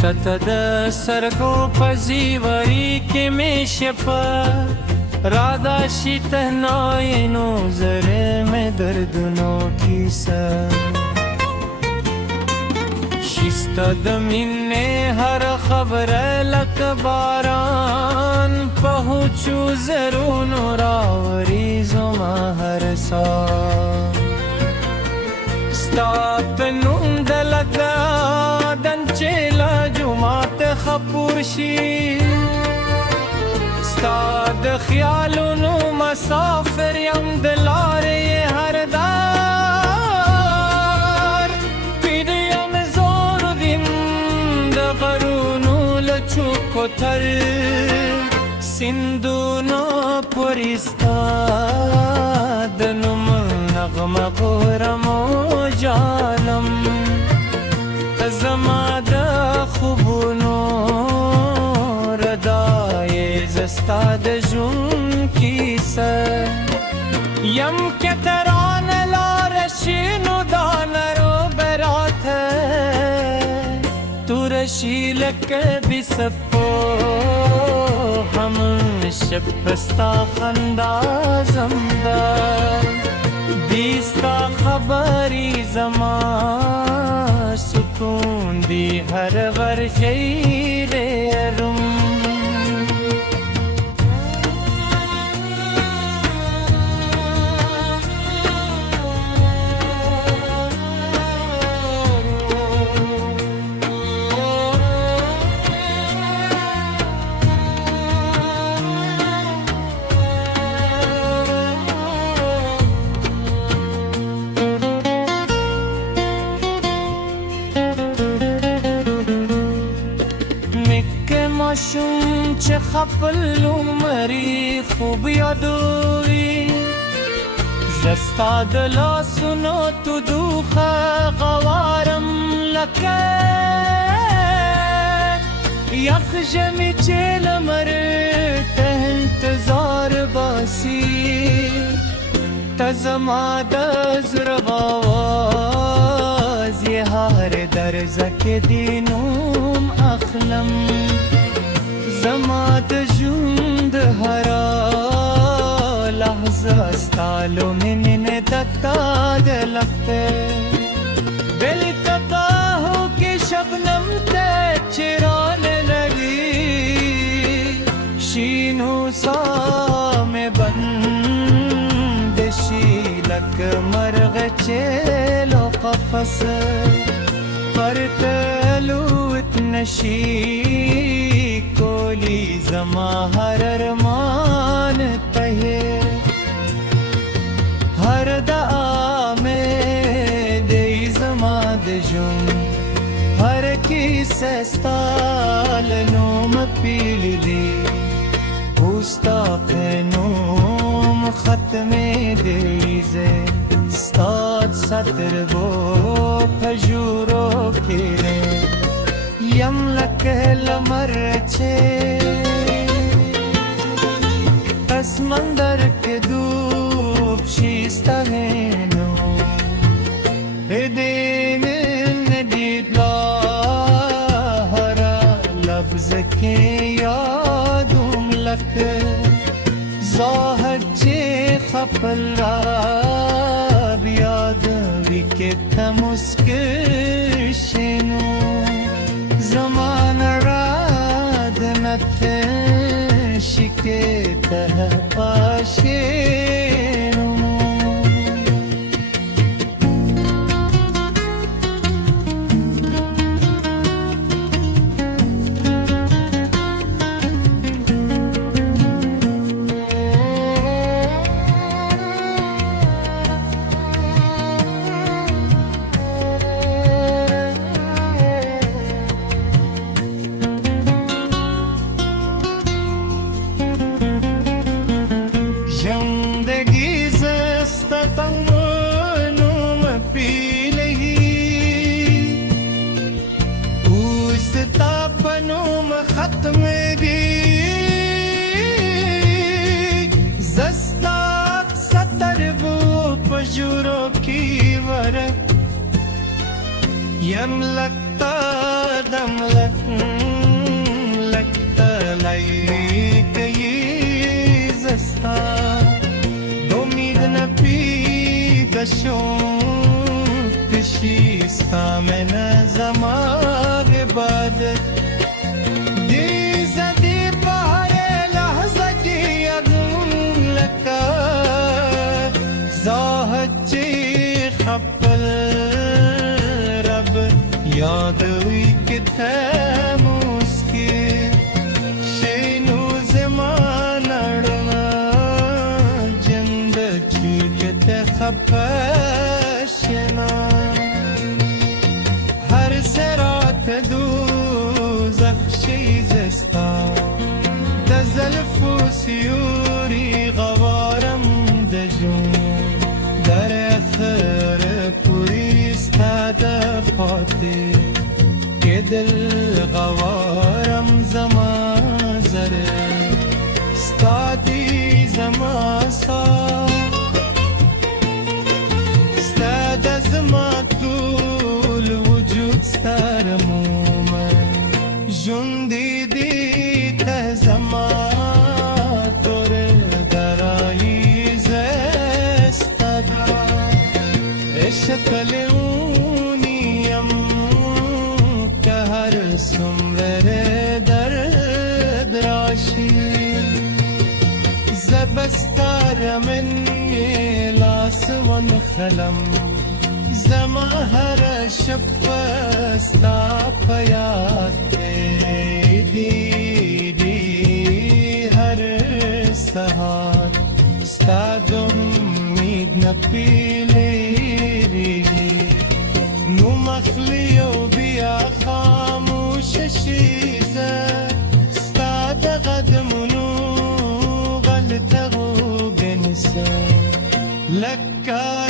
ستد سرگو پزیوری که میشه پر راداشی تهنای نو زره میں دردنو کیسه شیستا دمینه هر خبره لک باران پهوچو زرونو راوری زما هر سال ستا پنوم دلگا دنچیلا جماعت خپورشی ستا د خیالونو مسافر یم دلاره هر دار پیدیم زور دیم د غرونو لچوکو تر سندونو پوریستا دنم نغم غورمو جانم زما د خوبونو ردای زستا د جون کیسه یم که تران لارشینو دانرو برات تو رشیلک بی سپو هم شپستا خندازم دا دیستا خبری زما سکون دی هر ورشیر روم ماشوم چه خپل عمری خوب یادوي زستا د لاسونو تو دوخه غوارم لکه یخ ژمي چې لمر ته انتظار باسي ته زما د زړه آواز یې هر درزه کې دی نوم اخلم زما د ژوند هره لحظه ستالو مینې دکتا د لفته دل تباه ہو کے شبنم تے چران لگی شینو سا میں بندشی لک مرغ چیلو قفص پرتلوت نشی کولی زما هر ارمان تہے هر دعا میں دی زما د جون هر کیسه ستال نوم پیلی پوستا نوم ختم دیزه ستاد سطر بو پجورو کیره یم لکه لمرچه پس مندر که دوب شیسته نو هدین ندید لاهرا لفظ که یادم لکه زاهد چه خپل را بیادوی که تمسکشنو زمان راد نتشی که ته پاشنو ختم دی زستات ستر بو پجورو کی ور یم لگتا قدم لك تلعی که زستا امید نپیدشون تشیستا من زمان عبادت دی زدی بار لحظه کی اغن لکا زاهد چی خپل رب یادوی که تموس کی شینو زمان اڑنا جند چوکت خپشنا هر سرات دوزخ شیزستا دزلف و سیوری غوارم دجون در اخر پوری استاد فاتی که دل غوارم زمان زره استادی زمان سا استاد زمان طول وجود ستار مومن جندی دی ته زمان تور درایی زستدا اشتل اونیم که هر سمر درد راشی زبستار منی لاس ون خلم زما هر شب ستا پیاد دی هر سهار ستا دمید نپیلی نو مخلیو بیا خاموش شیزه ستا دا قدمونو غلطه و بنسه لکه